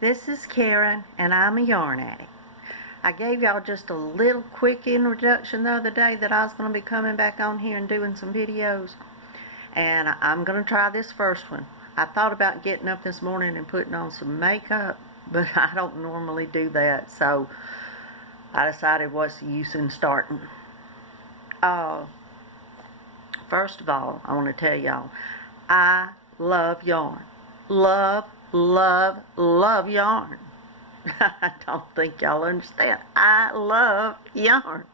This is Karen, and I'm a yarn addict. I gave y'all just a little quick introduction the other day that I was going to be coming back on here and doing some videos. And I'm going to try this first one. I thought about getting up this morning and putting on some makeup, but I don't normally do that, so I decided what's the use in starting. First of all, I want to tell y'all, I love yarn. Love yarn. I don't think y'all understand. I love yarn.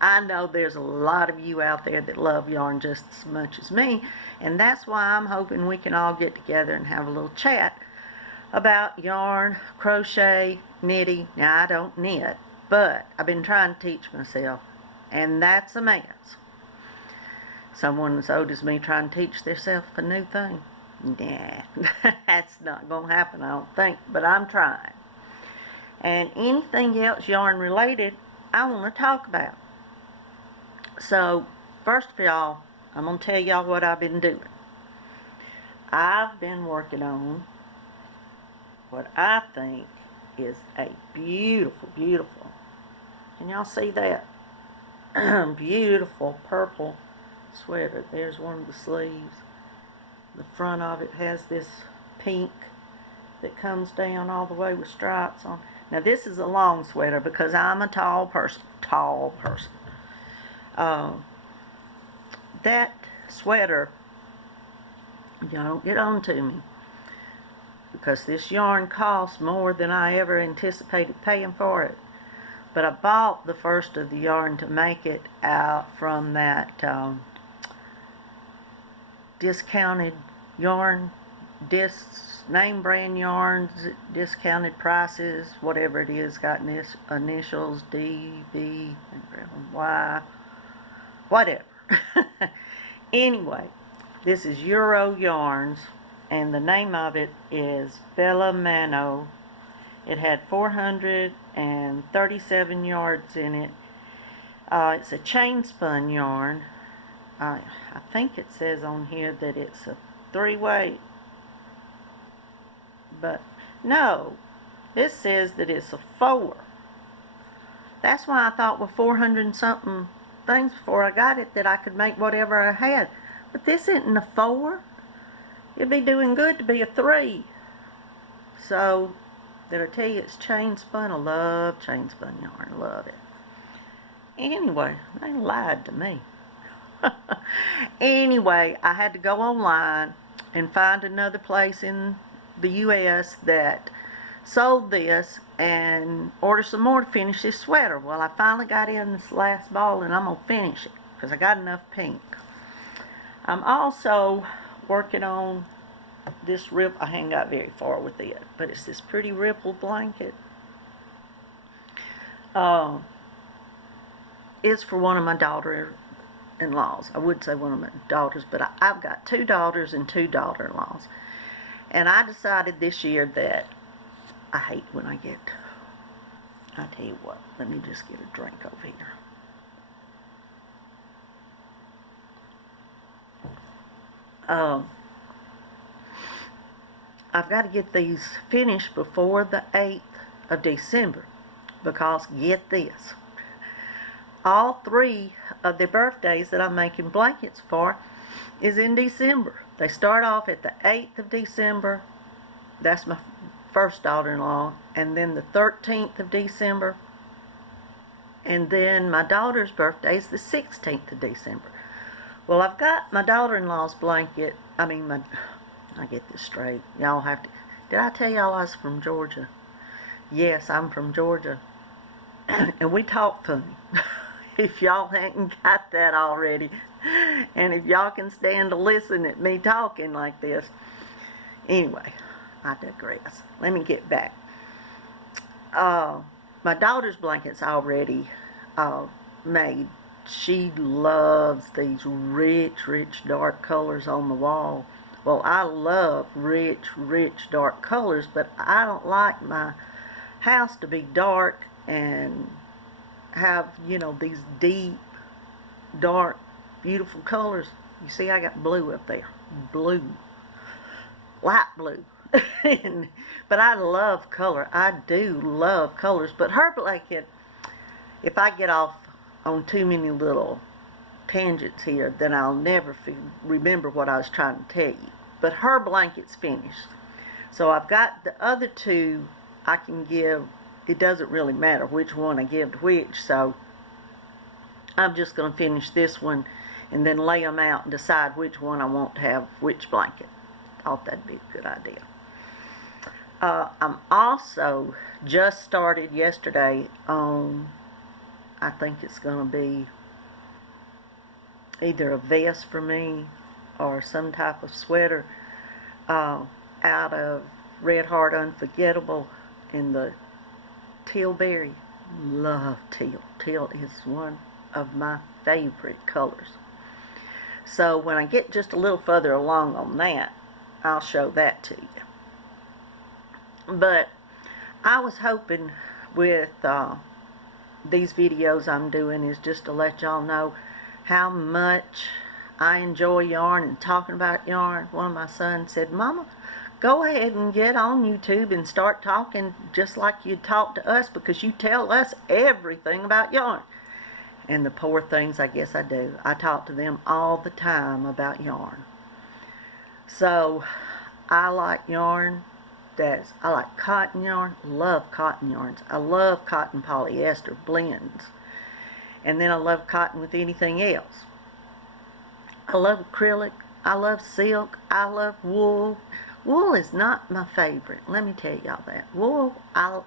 I know there's a lot of you out there that love yarn just as much as me, and that's why I'm hoping we can all get together and have a little chat about yarn, crochet, knitting. Now, I don't knit, but I've been trying to teach myself, and that's a mess. Someone as old as me trying to teach themselves a new thing. Nah, that's not going to happen, I don't think, but I'm trying. And anything else yarn related, I want to talk about. So, first of all, I'm going to tell y'all what I've been doing. I've been working on what I think is a beautiful, can y'all see that? Beautiful purple sweater. There's one of the sleeves. The front of it has this pink that comes down all the way with stripes on. Now this is a long sweater because I'm a tall person. That sweater, y'all don't get on to me, because this yarn costs more than I ever anticipated paying for it. But I bought the first of the yarn to make it out from that discounted yarn, name brand yarns, discounted prices, whatever it is, got initials D, B, Y, whatever. Anyway, this is Euro Yarns, and the name of it is Bella Mano. It had 437 yards in it. It's a chain spun yarn. I think it says on here that it's a 3-weight, but no, this says that it's a 4. That's why I thought with 400 and something things before I got it that I could make whatever I had. But this isn't a 4. It'd be doing good to be a 3. So, did I tell you it's chain spun? I love chain spun yarn. Love it. Anyway, they lied to me. Anyway, I had to go online and find another place in the U.S. that sold this and order some more to finish this sweater. Well, I finally got in this last ball, and I'm going to finish it because I got enough pink. I'm also working on this I haven't got very far with it, but it's this pretty rippled blanket. It's for one of my daughter-in-laws. I would say one of my daughters, but I've got 2 daughters and 2 daughter-in-laws. And I decided this year that I hate when I tell you what, let me just get a drink over here. I've got to get these finished before the 8th of December, because get this, all 3 of their birthdays that I'm making blankets for is in December. They start off at the 8th of December. That's my first daughter-in-law. And then the 13th of December. And then my daughter's birthday is the 16th of December. Well, I've got my daughter-in-law's blanket. I get this straight. Y'all have to... Did I tell y'all I was from Georgia? Yes, I'm from Georgia. And we talk funny. If y'all hadn't got that already, and if y'all can stand to listen at me talking like this. Anyway, I digress. Let me get back. My daughter's blanket's already made. She loves these rich dark colors on the wall. Well, I love rich dark colors, but I don't like my house to be dark and have, these deep, dark, beautiful colors. You see, I got blue up there. Blue. Light blue. But I love color. I do love colors. But her blanket, if I get off on too many little tangents here, then I'll never remember what I was trying to tell you. But her blanket's finished. So I've got the other two I can give. It doesn't really matter which one I give to which, so I'm just going to finish this one and then lay them out and decide which one I want to have which blanket. Thought that'd be a good idea. I'm also just started yesterday on, I think it's going to be either a vest for me or some type of sweater out of Red Heart Unforgettable in the teal berry. Love teal. Teal is one of my favorite colors. So when I get just a little further along on that, I'll show that to you. But I was hoping with these videos I'm doing is just to let y'all know how much I enjoy yarn and talking about yarn. One of my sons said, "Mama, go ahead and get on YouTube and start talking just like you talk to us, because you tell us everything about yarn." And the poor things, I guess I do. I talk to them all the time about yarn. So I like yarn. I like cotton yarn. Love cotton yarns. I love cotton polyester blends. And then I love cotton with anything else. I love acrylic. I love silk. I love wool. Wool is not my favorite. Let me tell y'all that. Wool, I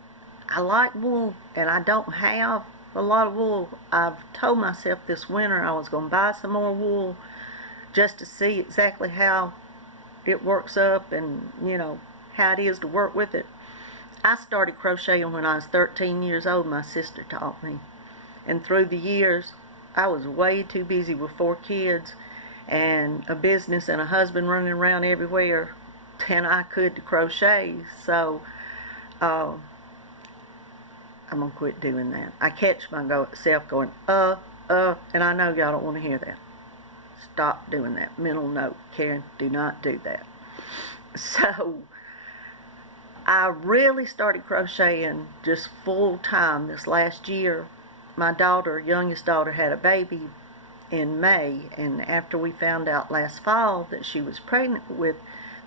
like wool, and I don't have a lot of wool. I've told myself this winter I was going to buy some more wool just to see exactly how it works up and, you know, how it is to work with it. I started crocheting when I was 13 years old. My sister taught me. And through the years, I was way too busy with 4 kids and a business and a husband running around everywhere than I could to crochet. So I'm going to quit doing that. I catch myself going, and I know y'all don't want to hear that. Stop doing that. Mental note, Karen, do not do that. So I really started crocheting just full time this last year. My youngest daughter, had a baby in May, and after we found out last fall that she was pregnant with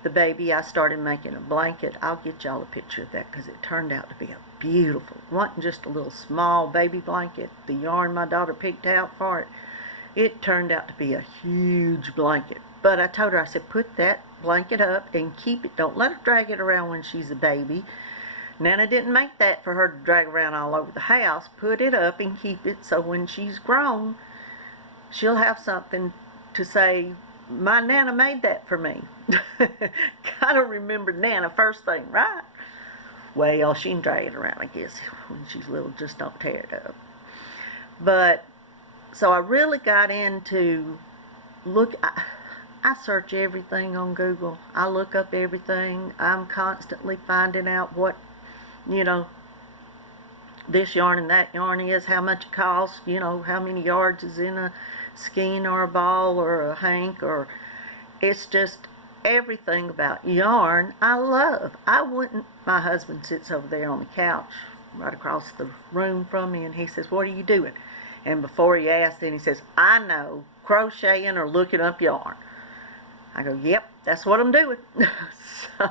the baby, I started making a blanket. I'll get y'all a picture of that because it turned out to be a beautiful, it wasn't just a little small baby blanket. The yarn my daughter picked out for it, it turned out to be a huge blanket. But I told her, I said, put that blanket up and keep it. Don't let her drag it around when she's a baby. Nana didn't make that for her to drag around all over the house. Put it up and keep it so when she's grown, she'll have something to say, my Nana made that for me. Gotta remember Nana first thing, right? Well, she can drag it around, I guess. When she's little, just don't tear it up. But, so I really got into I search everything on Google. I look up everything. I'm constantly finding out what, you know, this yarn and that yarn is, how much it costs, you know, how many yards is in a skein or a ball or a hank, or it's just everything about yarn I love. My husband sits over there on the couch right across the room from me, and he says, "What are you doing?" And before he asks, then he says, "I know, crocheting or looking up yarn." I go, "Yep, that's what I'm doing." So,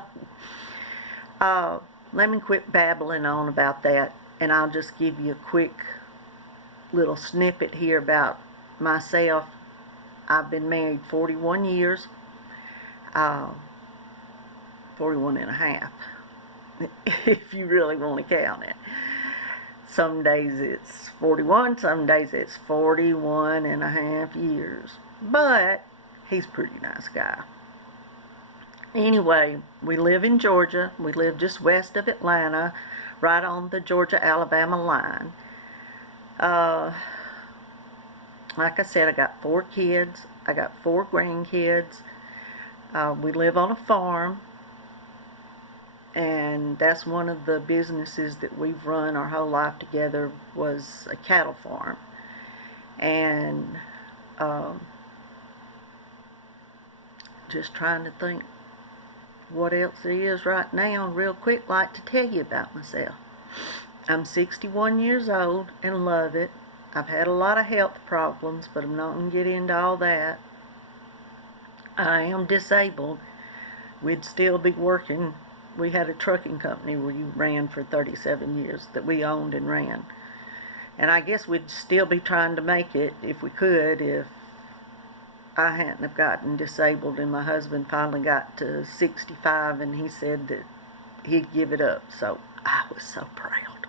let me quit babbling on about that, and I'll just give you a quick little snippet here about myself. I've been married 41 years, 41 and a half, if you really want to count it. Some days it's 41, some days it's 41 and a half years. But he's a pretty nice guy. Anyway, we live in Georgia. We live just west of Atlanta, right on the Georgia-Alabama line. Like I said, I got 4 kids. I got 4 grandkids. We live on a farm, and that's one of the businesses that we've run our whole life together, was a cattle farm. And just trying to think what else there is right now, real quick, like to tell you about myself. I'm 61 years old and love it. I've had a lot of health problems, but I'm not going to get into all that. I am disabled. We'd still be working. We had a trucking company we ran for 37 years that we owned and ran. And I guess we'd still be trying to make it if we could, if I hadn't have gotten disabled and my husband finally got to 65 and he said that he'd give it up. So I was so proud,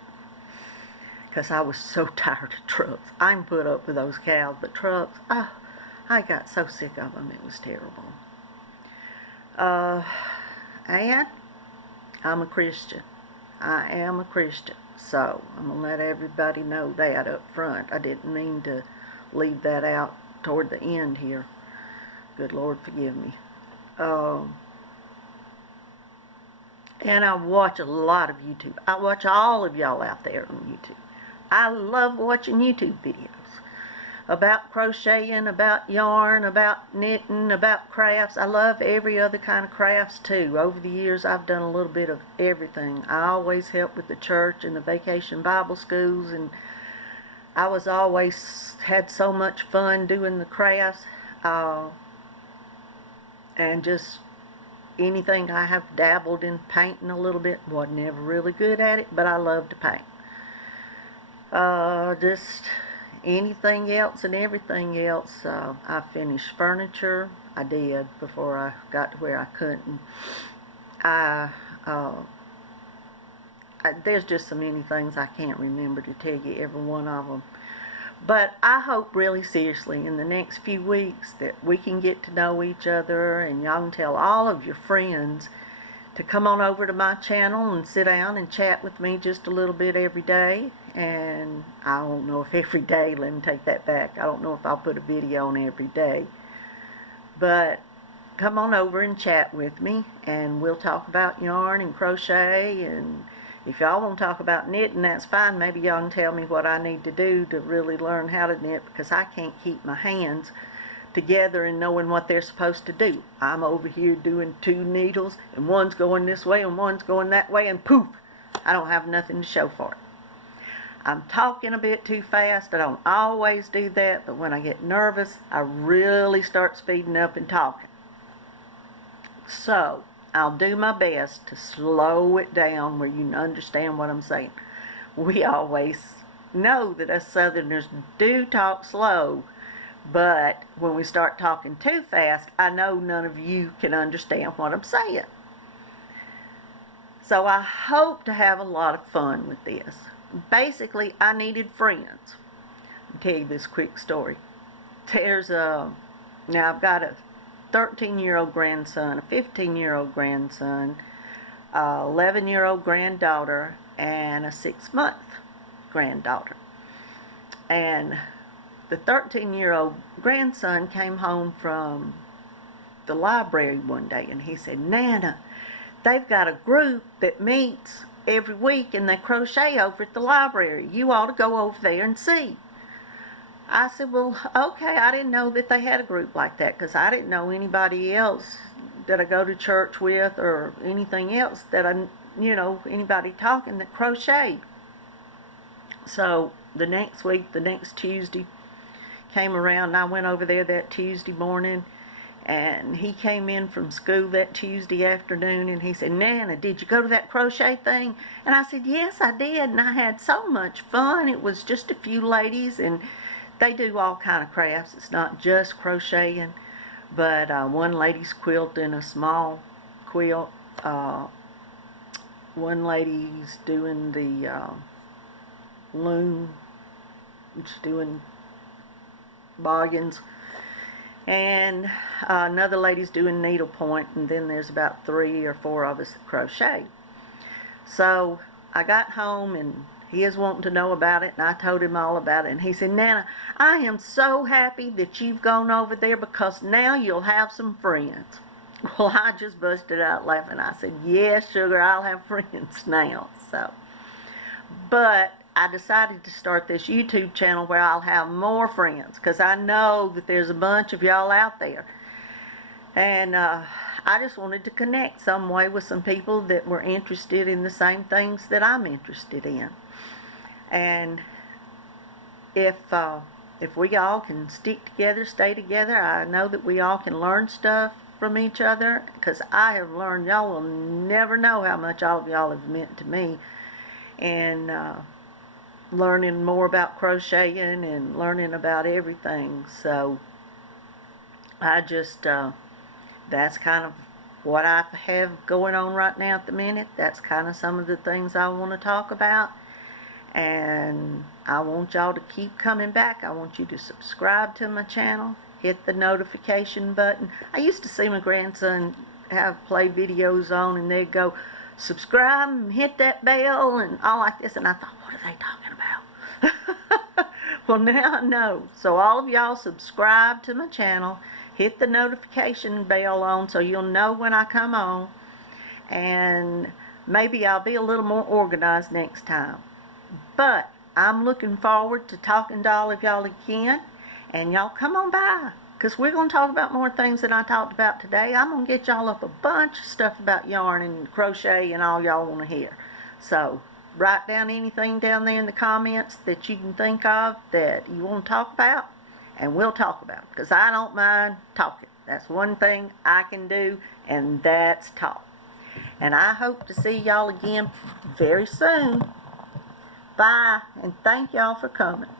because I was so tired of trucks. I can put up with those cows, but trucks, I got so sick of them, it was terrible. And I'm a Christian. I am a Christian. So I'm going to let everybody know that up front. I didn't mean to leave that out toward the end here. Good Lord, forgive me. And I watch a lot of YouTube. I watch all of y'all out there on YouTube. I love watching YouTube videos about crocheting, about yarn, about knitting, about crafts. I love every other kind of crafts too. Over the years I've done a little bit of everything. I always helped with the church and the vacation Bible schools, and I was always had so much fun doing the crafts, and just anything. I have dabbled in painting a little bit. Wasn't ever really good at it, but I love to paint. Just anything else and everything else. I finished furniture. I did before I got to where I couldn't. There's just so many things I can't remember to tell you every one of them. But I hope really seriously in the next few weeks that we can get to know each other, and y'all can tell all of your friends to come on over to my channel and sit down and chat with me just a little bit every day. And I don't know if every day, let me take that back. I don't know if I'll put a video on every day. But come on over and chat with me, and we'll talk about yarn and crochet. And if y'all want to talk about knitting, that's fine. Maybe y'all can tell me what I need to do to really learn how to knit, because I can't keep my hands together and knowing what they're supposed to do. I'm over here doing 2 needles, and one's going this way and one's going that way, and poof, I don't have nothing to show for it. I'm talking a bit too fast. I don't always do that, but when I get nervous, I really start speeding up and talking. So I'll do my best to slow it down where you can understand what I'm saying. We always know that us Southerners do talk slow, but when we start talking too fast, I know none of you can understand what I'm saying. So I hope to have a lot of fun with this. Basically, I needed friends. I'll tell you this quick story. Now I've got a 13-year-old grandson, a 15-year-old grandson, a 11-year-old granddaughter, and a 6-month granddaughter. And the 13-year-old grandson came home from the library one day, and he said, "Nana, they've got a group that meets every week and they crochet over at the library. You ought to go over there and see." I said, "Well, okay." I didn't know that they had a group like that, because I didn't know anybody else that I go to church with or anything else that anybody talking that crocheted. So the next week, the next Tuesday came around, and I went over there that Tuesday morning, and he came in from school that Tuesday afternoon, and he said, "Nana, did you go to that crochet thing?" And I said, "Yes, I did, and I had so much fun. It was just a few ladies, and they do all kind of crafts. It's not just crocheting, but one lady's quilting a small quilt. One lady's doing the loom. She's doing boggins. And another lady's doing needlepoint, and then there's about 3 or 4 of us that crochet. So I got home, and he is wanting to know about it, and I told him all about it, and he said, "Nana, I am so happy that you've gone over there, because now you'll have some friends." Well, I just busted out laughing. I said, "Yes, sugar, I'll have friends now." But I decided to start this YouTube channel where I'll have more friends, because I know that there's a bunch of y'all out there. And I just wanted to connect some way with some people that were interested in the same things that I'm interested in. And if we all can stick together, stay together, I know that we all can learn stuff from each other, because I have learned, y'all will never know how much all of y'all have meant to me. And learning more about crocheting and learning about everything. So I just, that's kind of what I have going on right now at the minute. That's kind of some of the things I want to talk about. And I want y'all to keep coming back. I want you to subscribe to my channel. Hit the notification button. I used to see my grandson have play videos on, and they'd go, subscribe and hit that bell and all like this. And I thought, what are they talking about? Well, now I know. So all of y'all subscribe to my channel. Hit the notification bell on so you'll know when I come on. And maybe I'll be a little more organized next time. But I'm looking forward to talking to all of y'all again. And y'all come on by, because we're going to talk about more things than I talked about today. I'm going to get y'all up a bunch of stuff about yarn and crochet and all y'all want to hear. So write down anything down there in the comments that you can think of that you want to talk about, and we'll talk about it, because I don't mind talking. That's one thing I can do, and that's talk. And I hope to see y'all again very soon. Bye, and thank y'all for coming.